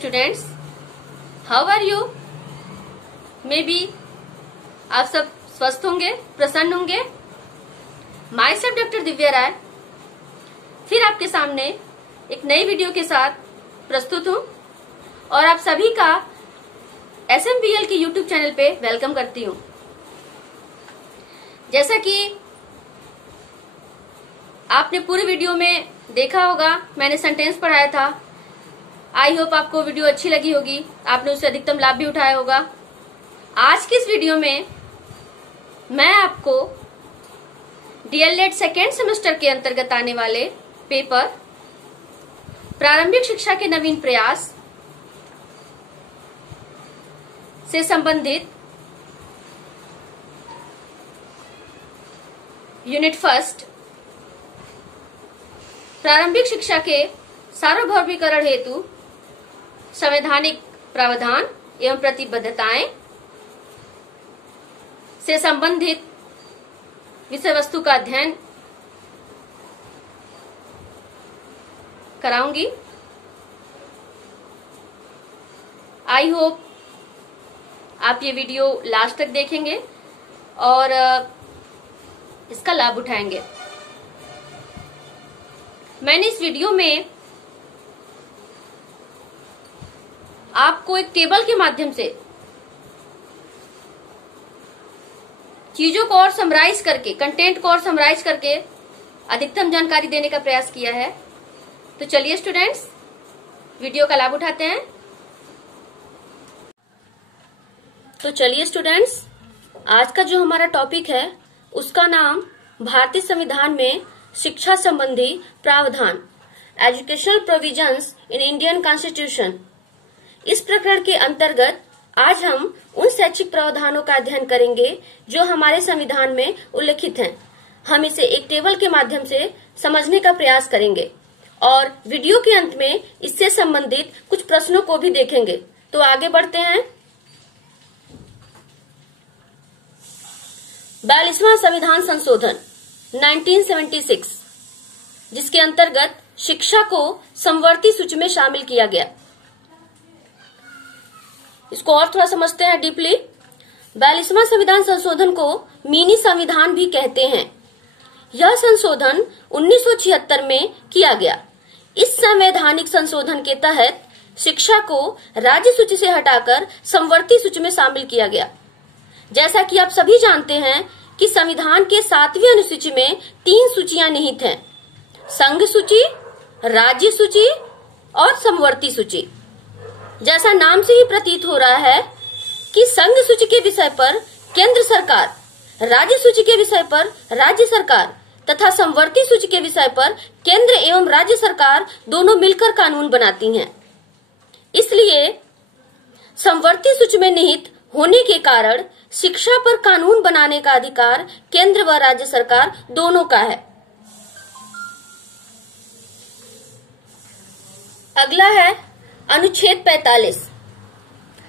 Students, how are you? May be आप सब स्वस्थ होंगे, प्रसन्न होंगे। Myself doctor Divya Rai फिर आपके सामने एक नई वीडियो के साथ प्रस्तुत हूं और आप सभी का SMBL के यूट्यूब चैनल पे वेलकम करती हूं। जैसा कि आपने पूरे वीडियो में देखा होगा, मैंने सेंटेंस पढ़ाया था। आई होप आपको वीडियो अच्छी लगी होगी, आपने उससे अधिकतम लाभ भी उठाया होगा। आज की इस वीडियो में मैं आपको DLED सेकेंड सेमेस्टर के अंतर्गत आने वाले पेपर प्रारंभिक शिक्षा के नवीन प्रयास से संबंधित यूनिट फर्स्ट प्रारंभिक शिक्षा के सार्वभौमिकरण हेतु संवैधानिक प्रावधान एवं प्रतिबद्धताएं से संबंधित विषय वस्तु का अध्ययन कराऊंगी। आई होप आप ये वीडियो लास्ट तक देखेंगे और इसका लाभ उठाएंगे। मैंने इस वीडियो में आपको एक टेबल के माध्यम से चीजों को और समराइज करके, कंटेंट को और समराइज करके अधिकतम जानकारी देने का प्रयास किया है। तो चलिए स्टूडेंट्स, वीडियो का लाभ उठाते हैं। तो चलिए स्टूडेंट्स, आज का जो हमारा टॉपिक है उसका नाम भारतीय संविधान में शिक्षा संबंधी प्रावधान, educational provisions in Indian constitution. इस प्रकरण के अंतर्गत आज हम उन शैक्षिक प्रावधानों का अध्ययन करेंगे जो हमारे संविधान में उल्लिखित हैं। हम इसे एक टेबल के माध्यम से समझने का प्रयास करेंगे और वीडियो के अंत में इससे संबंधित कुछ प्रश्नों को भी देखेंगे। तो आगे बढ़ते हैं। 42वां संविधान संशोधन 1976, जिसके अंतर्गत शिक्षा को समवर्ती सूची में शामिल किया गया। इसको और थोड़ा समझते हैं डीपली। 42वां संविधान संशोधन को मिनी संविधान भी कहते हैं। यह संशोधन 1976 में किया गया। इस संवैधानिक संशोधन के तहत शिक्षा को राज्य सूची से हटाकर समवर्ती सूची में शामिल किया गया। जैसा कि आप सभी जानते हैं कि संविधान के 7वीं अनुसूची में 3 सूचियां निहित हैं: संघ सूची, राज्य सूची और समवर्ती सूची। जैसा नाम से ही प्रतीत हो रहा है कि संघ सूची के विषय पर केंद्र सरकार, राज्य सूची के विषय पर राज्य सरकार तथा समवर्ती सूची के विषय पर केंद्र एवं राज्य सरकार दोनों मिलकर कानून बनाती हैं। इसलिए समवर्ती सूची में निहित होने के कारण शिक्षा पर कानून बनाने का अधिकार केंद्र व राज्य सरकार दोनों का है। अगला है अनुच्छेद 45,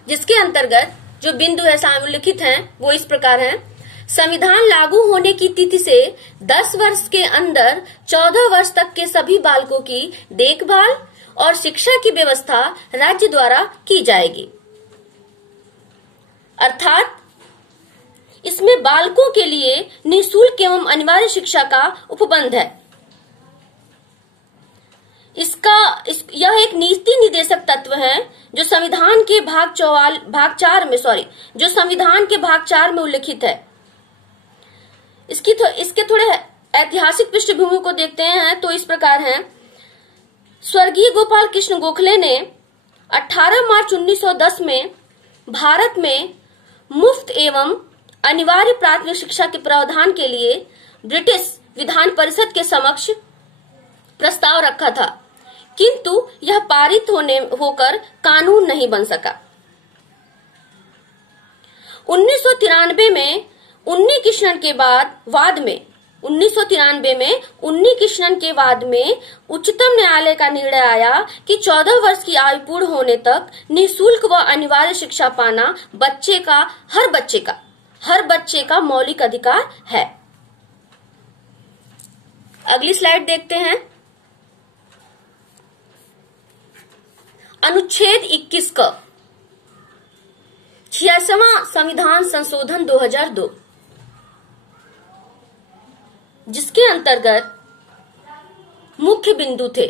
जिसके अंतर्गत जो बिंदु है उल्लिखित हैं वो इस प्रकार हैं। संविधान लागू होने की तिथि से 10 वर्ष के अंदर 14 वर्ष तक के सभी बालकों की देखभाल और शिक्षा की व्यवस्था राज्य द्वारा की जाएगी। अर्थात इसमें बालकों के लिए निःशुल्क एवं अनिवार्य शिक्षा का उपबंध है। यह एक नीति निदेशक तत्व है जो संविधान के भाग 4 में उल्लिखित है। इसके थोड़े ऐतिहासिक पृष्ठभूमि को देखते हैं तो इस प्रकार है। स्वर्गीय गोपाल कृष्ण गोखले ने 18 मार्च 1910 में भारत में मुफ्त एवं अनिवार्य प्राथमिक शिक्षा के प्रावधान के लिए ब्रिटिश विधान परिषद के समक्ष प्रस्ताव रखा था, किंतु यह पारित होकर कानून नहीं बन सका। 1993 में उन्नी कृष्णन के वाद में उच्चतम न्यायालय का निर्णय आया कि 14 वर्ष की आयु पूर्ण होने तक निःशुल्क व अनिवार्य शिक्षा पाना हर बच्चे का मौलिक अधिकार है। अगली स्लाइड देखते हैं। अनुच्छेद 21 का 86वां संविधान संशोधन 2002, जिसके अंतर्गत मुख्य बिंदु थे।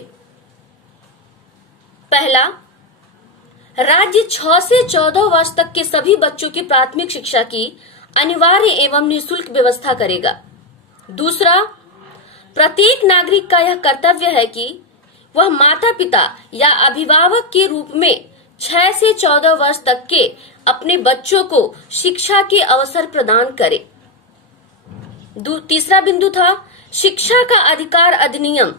पहला, राज्य 6 से 14 वर्ष तक के सभी बच्चों की प्राथमिक शिक्षा की अनिवार्य एवं निःशुल्क व्यवस्था करेगा। दूसरा, प्रत्येक नागरिक का यह कर्तव्य है कि वह माता पिता या अभिभावक के रूप में 6 से 14 वर्ष तक के अपने बच्चों को शिक्षा के अवसर प्रदान करे। तीसरा बिंदु था शिक्षा का अधिकार अधिनियम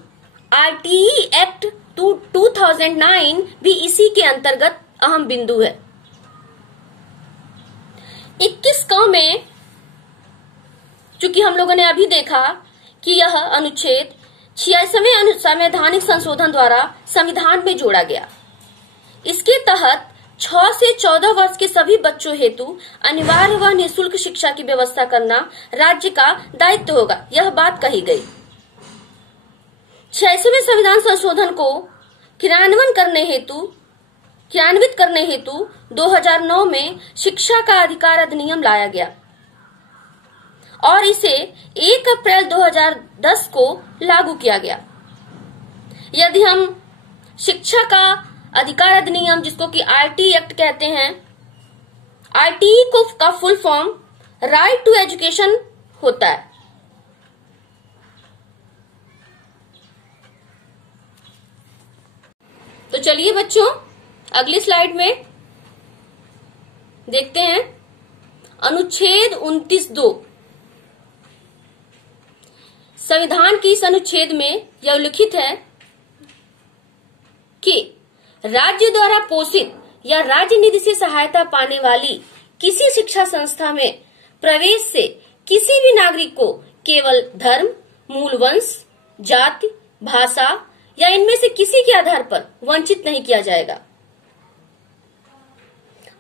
RTE एक्ट 2009 भी इसी के अंतर्गत अहम बिंदु है। 21 क में चूंकि हम लोगों ने अभी देखा कि यह अनुच्छेद 86वें संवैधानिक संशोधन द्वारा संविधान में जोड़ा गया। इसके तहत 6 से 14 वर्ष के सभी बच्चों हेतु अनिवार्य व निःशुल्क शिक्षा की व्यवस्था करना राज्य का दायित्व होगा, यह बात कही गई। 86वें संविधान संशोधन को क्रियान्वित करने हेतु 2009 में शिक्षा का अधिकार अधिनियम लाया गया और इसे 1 अप्रैल 2010 को लागू किया गया। यदि हम शिक्षा का अधिकार अधिनियम, जिसको कि RTE एक्ट कहते हैं, RTE का full form right to education होता है। तो चलिए बच्चों, अगली स्लाइड में देखते हैं अनुच्छेद 29(2). संविधान के इस अनुच्छेद में यह उल्लिखित है कि राज्य द्वारा पोषित या राज्य निधि से सहायता पाने वाली किसी शिक्षा संस्था में प्रवेश से किसी भी नागरिक को केवल धर्म, मूल वंश, जाति, भाषा या इनमें से किसी के आधार पर वंचित नहीं किया जाएगा।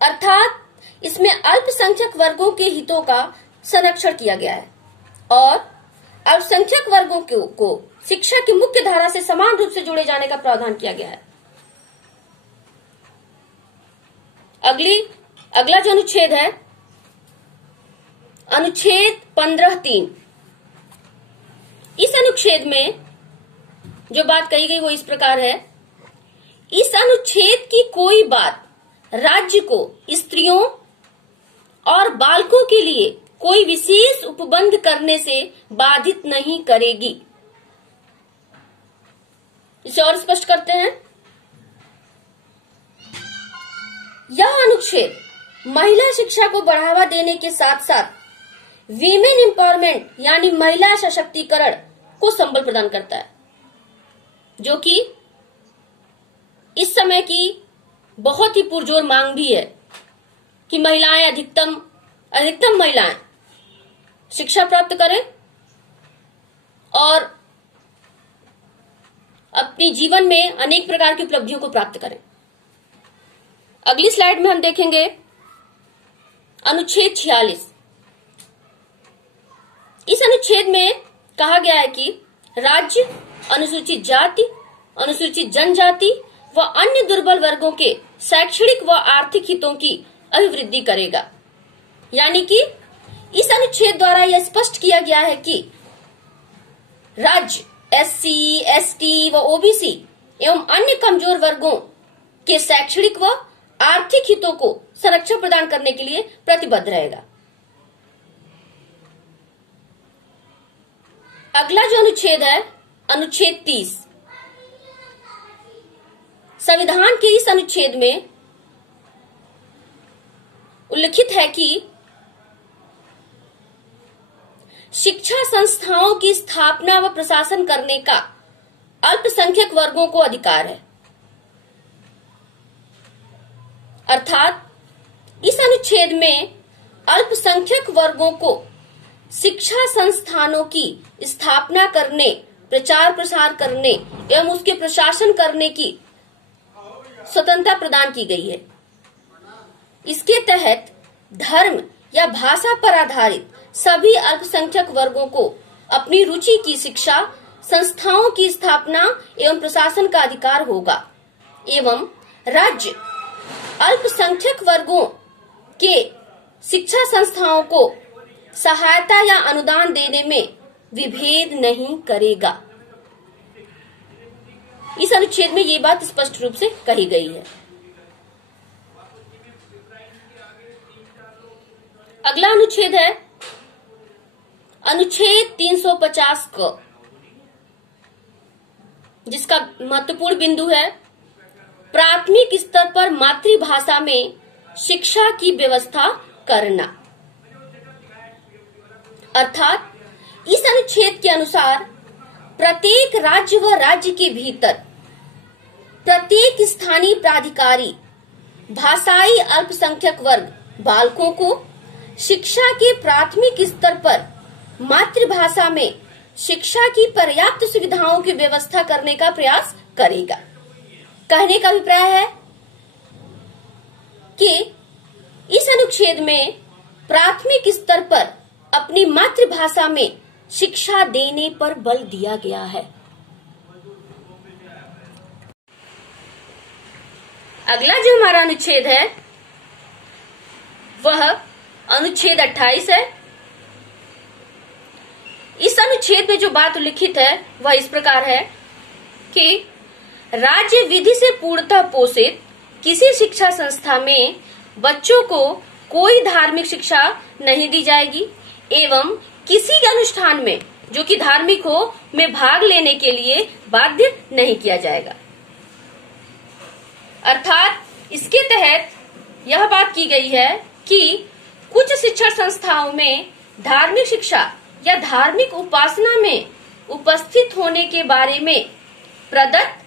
अर्थात इसमें अल्पसंख्यक वर्गों के हितों का संरक्षण किया गया है और अल्पसंख्यक वर्गों को शिक्षा की मुख्य धारा से समान रूप से जोड़े जाने का प्रावधान किया गया है। अगला जो अनुच्छेद है, अनुच्छेद 15(3). इस अनुच्छेद में जो बात कही गई वो इस प्रकार है, इस अनुच्छेद की कोई बात राज्य को स्त्रियों और बालकों के लिए कोई विशेष उपबंध करने से बाधित नहीं करेगी। इसे और स्पष्ट करते हैं। यह अनुच्छेद महिला शिक्षा को बढ़ावा देने के साथ साथ वीमेन एम्पावरमेंट यानी महिला सशक्तिकरण को संबल प्रदान करता है, जो कि इस समय की बहुत ही पुरजोर मांग भी है कि महिलाएं अधिकतम महिलाएं शिक्षा प्राप्त करें और अपनी जीवन में अनेक प्रकार की उपलब्धियों को प्राप्त करें। अगली स्लाइड में हम देखेंगे अनुच्छेद 46। इस अनुच्छेद में कहा गया है कि राज्य अनुसूचित जाति, अनुसूचित जनजाति व अन्य दुर्बल वर्गों के शैक्षणिक व आर्थिक हितों की अभिवृद्धि करेगा। यानी कि इस अनुच्छेद द्वारा यह स्पष्ट किया गया है कि राज्य SC, ST व OBC एवं अन्य कमजोर वर्गों के शैक्षणिक व आर्थिक हितों को संरक्षण प्रदान करने के लिए प्रतिबद्ध रहेगा। अगला जो अनुच्छेद है, अनुच्छेद 30। संविधान के इस अनुच्छेद में उल्लिखित है कि शिक्षा संस्थाओं की स्थापना व प्रशासन करने का अल्पसंख्यक वर्गों को अधिकार है। अर्थात इस अनुच्छेद में अल्पसंख्यक वर्गों को शिक्षा संस्थानों की स्थापना करने, प्रचार प्रसार करने एवं उसके प्रशासन करने की स्वतंत्रता प्रदान की गई है। इसके तहत धर्म या भाषा पर आधारित सभी अल्पसंख्यक वर्गों को अपनी रुचि की शिक्षा संस्थाओं की स्थापना एवं प्रशासन का अधिकार होगा एवं राज्य अल्पसंख्यक वर्गों के शिक्षा संस्थाओं को सहायता या अनुदान देने में विभेद नहीं करेगा। इस अनुच्छेद में ये बात स्पष्ट रूप से कही गई है। अगला अनुच्छेद है अनुच्छेद 350 क, जिसका महत्वपूर्ण बिंदु है प्राथमिक स्तर पर मातृभाषा में शिक्षा की व्यवस्था करना। अर्थात इस अनुच्छेद के अनुसार प्रत्येक राज्य व राज्य के भीतर प्रत्येक स्थानीय प्राधिकारी भाषाई अल्पसंख्यक वर्ग बालकों को शिक्षा के प्राथमिक स्तर पर मातृभाषा में शिक्षा की पर्याप्त सुविधाओं की व्यवस्था करने का प्रयास करेगा। कहने का अभिप्राय है कि इस अनुच्छेद में प्राथमिक स्तर पर अपनी मातृभाषा में शिक्षा देने पर बल दिया गया है। अगला जो हमारा अनुच्छेद है वह अनुच्छेद 28 है। इस अनुच्छेद में जो बात उल्लिखित है वह इस प्रकार है कि राज्य विधि से पूर्णतः पोषित किसी शिक्षा संस्था में बच्चों को कोई धार्मिक शिक्षा नहीं दी जाएगी एवं किसी अनुष्ठान में जो कि धार्मिक हो में भाग लेने के लिए बाध्य नहीं किया जाएगा। अर्थात इसके तहत यह बात की गई है कि कुछ शिक्षा संस्थाओं में धार्मिक शिक्षा या धार्मिक उपासना में उपस्थित होने के बारे में प्रदत्त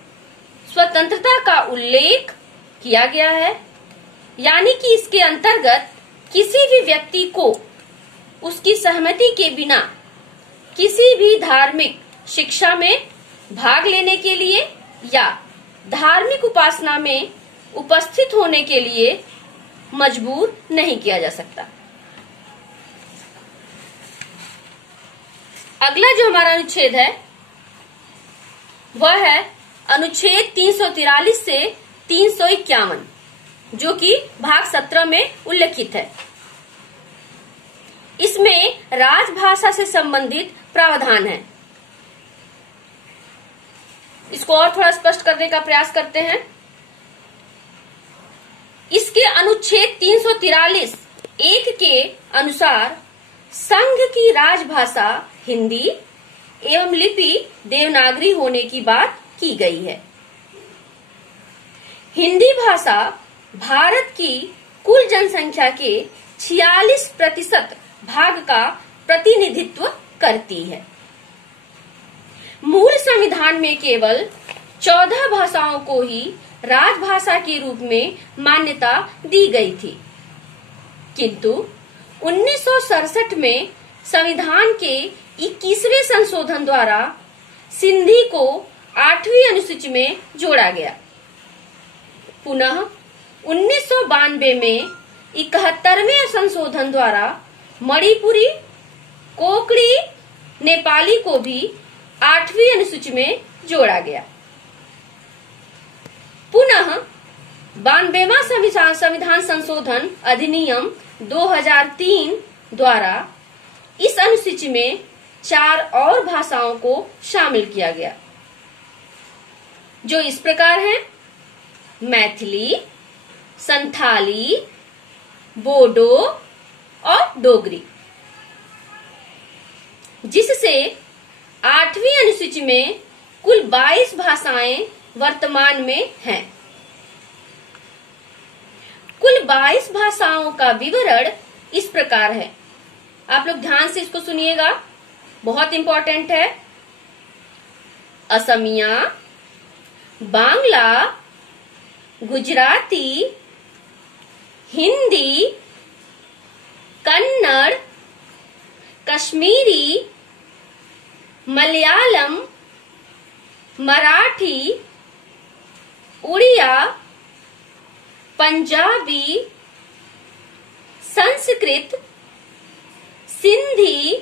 स्वतंत्रता का उल्लेख किया गया है, यानी कि इसके अंतर्गत किसी भी व्यक्ति को उसकी सहमति के बिना किसी भी धार्मिक शिक्षा में भाग लेने के लिए या धार्मिक उपासना में उपस्थित होने के लिए मजबूर नहीं किया जा सकता। अगला जो हमारा अनुच्छेद है वह है अनुच्छेद 343 से 351, जो कि भाग 17 में उल्लेखित है। इसमें राजभाषा से संबंधित प्रावधान है। इसको और थोड़ा स्पष्ट करने का प्रयास करते हैं। इसके अनुच्छेद 343 1 के अनुसार संघ की राजभाषा हिंदी एवं लिपि देवनागरी होने की बात की गई है। हिंदी भाषा भारत की कुल जनसंख्या के 46% भाग का प्रतिनिधित्व करती है। मूल संविधान में केवल 14 भाषाओं को ही राजभाषा के रूप में मान्यता दी गई थी, किंतु 1967 में संविधान के 21वें संशोधन द्वारा सिंधी को 8वीं अनुसूची में जोड़ा गया। पुनः 1992 में 71वें संशोधन द्वारा मणिपुरी, कोंकणी, नेपाली को भी 8वीं अनुसूची में जोड़ा गया। पुनः 92वां संविधान संशोधन अधिनियम 2003 द्वारा इस अनुसूची में 4 और भाषाओं को शामिल किया गया, जो इस प्रकार हैं: मैथिली, संथाली, बोडो और डोगरी, जिससे 8वीं अनुसूची में कुल 22 भाषाएं वर्तमान में हैं। कुल 22 भाषाओं का विवरण इस प्रकार है। आप लोग ध्यान से इसको सुनिएगा, बहुत इंपॉर्टेंट है। असमिया, बांग्ला, गुजराती, हिंदी, कन्नड़, कश्मीरी, मलयालम, मराठी, उड़िया, पंजाबी, संस्कृत, सिंधी,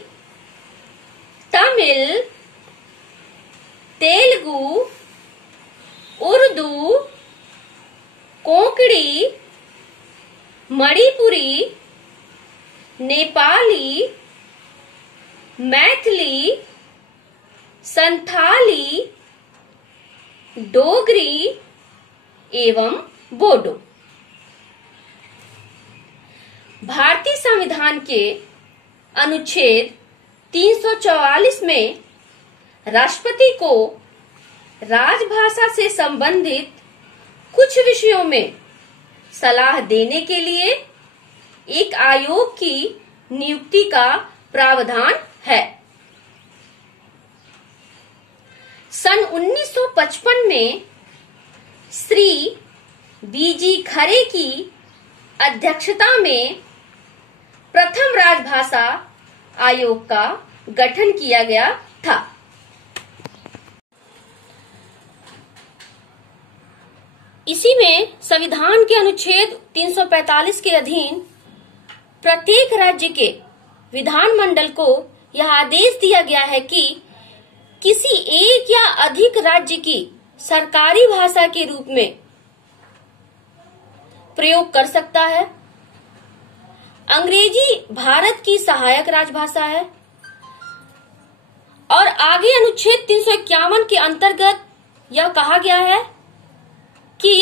तमिल, तेलुगु, उर्दू, कोंकणी, मणिपुरी, नेपाली, मैथिली, संथाली, डोगरी एवं बोडो। भारतीय संविधान के अनुच्छेद 344 में राष्ट्रपति को राजभाषा से संबंधित कुछ विषयों में सलाह देने के लिए एक आयोग की नियुक्ति का प्रावधान है। सन 1955 में श्री बीजी खरे की अध्यक्षता में प्रथम राजभाषा आयोग का गठन किया गया था। इसी में संविधान के अनुच्छेद 345 के अधीन प्रत्येक राज्य के विधानमंडल को यह आदेश दिया गया है कि किसी एक या अधिक राज्य की सरकारी भाषा के रूप में प्रयोग कर सकता है। अंग्रेजी भारत की सहायक राजभाषा है और आगे अनुच्छेद 351 के अंतर्गत यह कहा गया है कि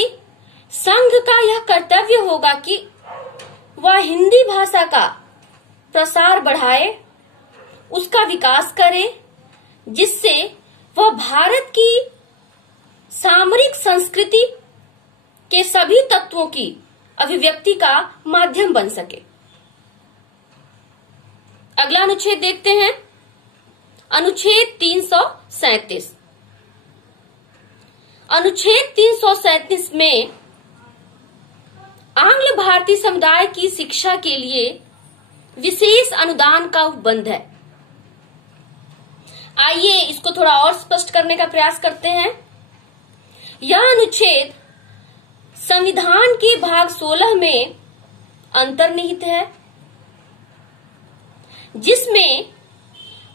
संघ का यह कर्तव्य होगा कि वह हिंदी भाषा का प्रसार बढ़ाए, उसका विकास करे, जिससे वह भारत की सामरिक संस्कृति के सभी तत्वों की अभिव्यक्ति का माध्यम बन सके। अगला अनुच्छेद देखते हैं, अनुच्छेद 337। अनुच्छेद 337 में आंग्ल भारतीय समुदाय की शिक्षा के लिए विशेष अनुदान का उपबंध है। आइए इसको थोड़ा और स्पष्ट करने का प्रयास करते हैं। यह अनुच्छेद संविधान के भाग 16 में अंतर्निहित है, जिसमें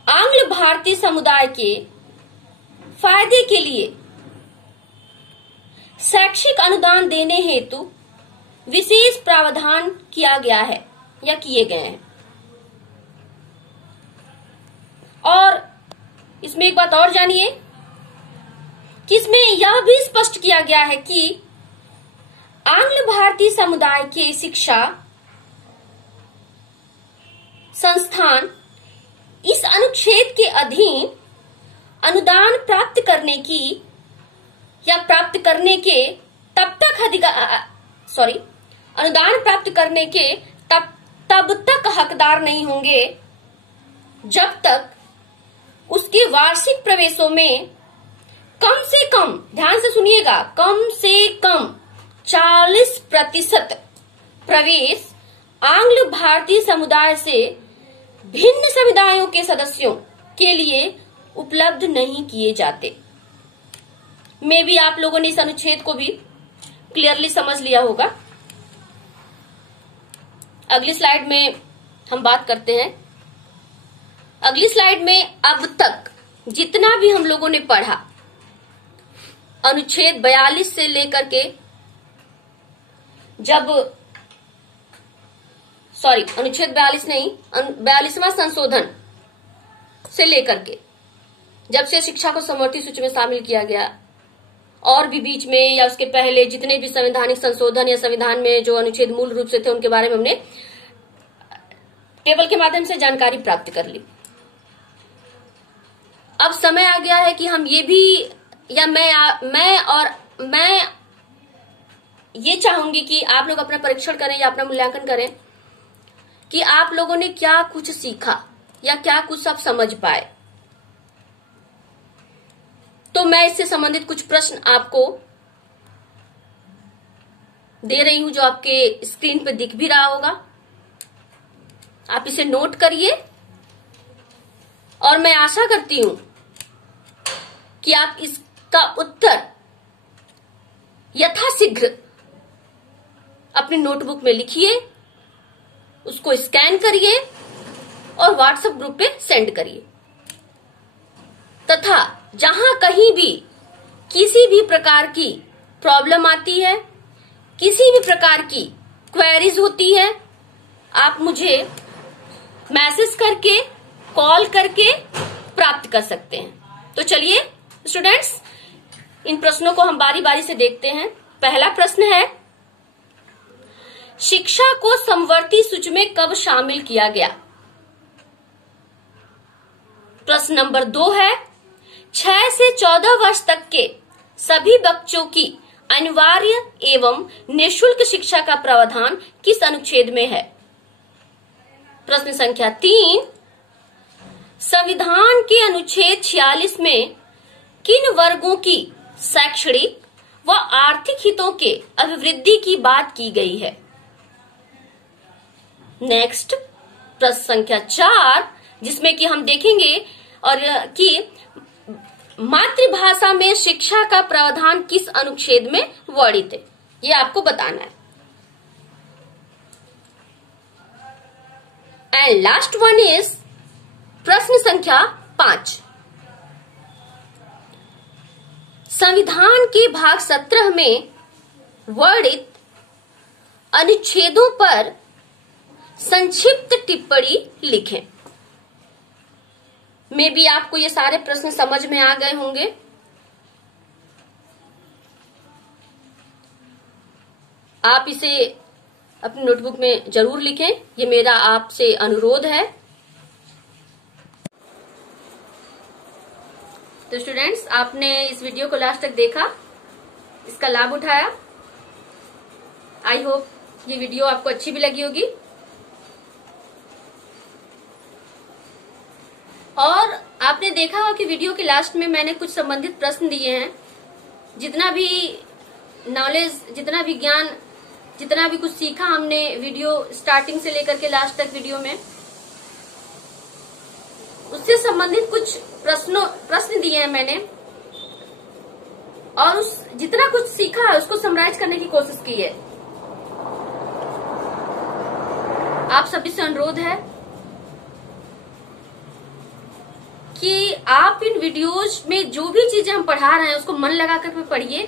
आंग्ल भारतीय समुदाय के फायदे के लिए शैक्षिक अनुदान देने हेतु विशेष प्रावधान किया गया है या किए गए हैं। और इसमें एक बात और जानिए कि इसमें यह भी स्पष्ट किया गया है कि आंग्ल भारतीय समुदाय के शिक्षा संस्थान इस अनुच्छेद के अधीन अनुदान प्राप्त करने की या प्राप्त करने के अनुदान प्राप्त करने के तब तक हकदार नहीं होंगे जब तक उसके वार्षिक प्रवेशों में कम से कम, ध्यान से सुनिएगा, कम से कम 40% प्रवेश आंग्ल भारतीय समुदाय से भिन्न समुदायों के सदस्यों के लिए उपलब्ध नहीं किए जाते। मे भी आप लोगों ने इस अनुच्छेद को भी क्लियरली समझ लिया होगा। अगली स्लाइड में हम बात करते हैं। अगली स्लाइड में अब तक जितना भी हम लोगों ने पढ़ा, अनुच्छेद 42 से लेकर के अनुच्छेद 42 नहीं, 42वां संशोधन से लेकर के जब से शिक्षा को समवर्ती सूची में शामिल किया गया, और भी बीच में या उसके पहले जितने भी संवैधानिक संशोधन या संविधान में जो अनुच्छेद मूल रूप से थे, उनके बारे में हमने टेबल के माध्यम से जानकारी प्राप्त कर ली। अब समय आ गया है कि हम ये भी, या मैं ये चाहूंगी कि आप लोग अपना परीक्षण करें या अपना मूल्यांकन करें कि आप लोगों ने क्या कुछ सीखा या क्या कुछ सब समझ पाए। तो मैं इससे संबंधित कुछ प्रश्न आपको दे रही हूं, जो आपके स्क्रीन पर दिख भी रहा होगा। आप इसे नोट करिए और मैं आशा करती हूं कि आप इसका उत्तर यथाशीघ्र अपनी नोटबुक में लिखिए, उसको स्कैन करिए और व्हाट्सएप ग्रुप पे सेंड करिए, तथा जहां कहीं भी किसी भी प्रकार की प्रॉब्लम आती है किसी भी प्रकार की क्वेरीज होती है, आप मुझे मैसेज करके, कॉल करके प्राप्त कर सकते हैं। तो चलिए स्टूडेंट्स, इन प्रश्नों को हम बारी बारी से देखते हैं। पहला प्रश्न है, शिक्षा को समवर्ती सूची में कब शामिल किया गया? प्रश्न नंबर 2 है, 6 से 14 वर्ष तक के सभी बच्चों की अनिवार्य एवं निःशुल्क शिक्षा का प्रावधान किस अनुच्छेद में है? प्रश्न संख्या 3, संविधान के अनुच्छेद 46 में किन वर्गों की शैक्षणिक व आर्थिक हितों के अभिवृद्धि की बात की गई है? नेक्स्ट प्रश्न संख्या 4, जिसमें कि हम देखेंगे और कि मातृभाषा में शिक्षा का प्रावधान किस अनुच्छेद में वर्णित है, ये आपको बताना है। एंड लास्ट वन इज प्रश्न संख्या 5, संविधान के भाग 17 में वर्णित अनुच्छेदों पर संक्षिप्त टिप्पणी लिखें। में भी आपको ये सारे प्रश्न समझ में आ गए होंगे। आप इसे अपनी नोटबुक में जरूर लिखें, ये मेरा आपसे अनुरोध है। तो स्टूडेंट्स, आपने इस वीडियो को लास्ट तक देखा, इसका लाभ उठाया। आई होप ये वीडियो आपको अच्छी भी लगी होगी। और आपने देखा होगा कि वीडियो के लास्ट में मैंने कुछ संबंधित प्रश्न दिए हैं। जितना भी नॉलेज, जितना भी ज्ञान, जितना भी कुछ सीखा हमने वीडियो स्टार्टिंग से लेकर के लास्ट तक वीडियो में, उससे संबंधित कुछ प्रश्न दिए हैं मैंने, और उस जितना कुछ सीखा है उसको समराइज करने की कोशिश की है। आप सभी से अनुरोध है कि आप इन वीडियोज में जो भी चीजें हम पढ़ा रहे हैं उसको मन लगाकर पढ़िए।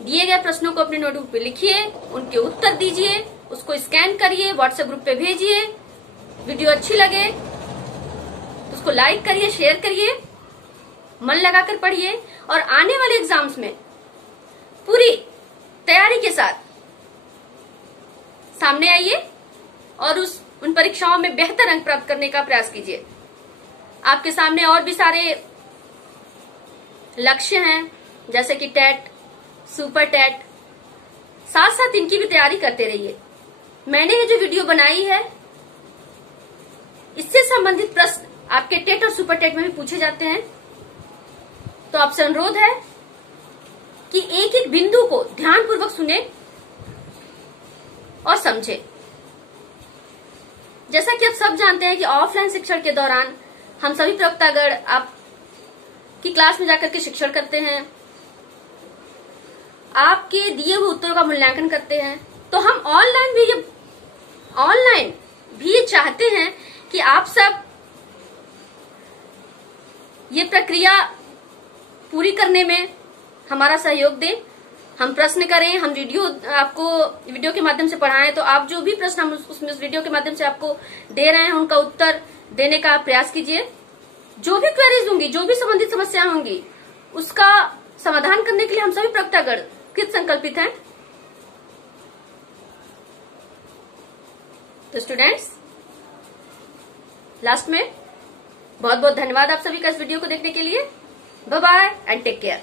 दिए गए प्रश्नों को अपने नोटबुक पे लिखिए, उनके उत्तर दीजिए, उसको स्कैन करिए, व्हाट्सएप ग्रुप पे भेजिए। वीडियो अच्छी लगे तो उसको लाइक करिए, शेयर करिए, मन लगाकर पढ़िए और आने वाले एग्जाम्स में पूरी तैयारी के साथ सामने आइए और उन परीक्षाओं में बेहतर अंक प्राप्त करने का प्रयास कीजिए। आपके सामने और भी सारे लक्ष्य हैं, जैसे कि टेट, सुपर टेट, साथ साथ इनकी भी तैयारी करते रहिए। मैंने ये जो वीडियो बनाई है, इससे संबंधित प्रश्न आपके टेट और सुपर टेट में भी पूछे जाते हैं। तो आपसे अनुरोध है कि एक एक बिंदु को ध्यानपूर्वक सुने और समझे। जैसा कि आप सब जानते हैं कि ऑफलाइन शिक्षण के दौरान हम सभी प्रवक्तागण आपकी क्लास में जाकर के शिक्षण करते हैं, आपके दिए हुए उत्तरों का मूल्यांकन करते हैं। तो हम ऑनलाइन भी ये चाहते हैं कि आप सब ये प्रक्रिया पूरी करने में हमारा सहयोग दें। हम प्रश्न करें, हम वीडियो के माध्यम से पढ़ाएं। तो आप जो भी प्रश्न हम उसमें उस वीडियो के माध्यम से आपको दे रहे हैं, उनका उत्तर देने का प्रयास कीजिए। जो भी क्वेरीज होंगी, जो भी संबंधित समस्याएं होंगी, उसका समाधान करने के लिए हम सभी प्रवक्तागण कृत संकल्पित हैं। तो स्टूडेंट्स, लास्ट में बहुत बहुत धन्यवाद आप सभी का इस वीडियो को देखने के लिए। Bye bye and take care.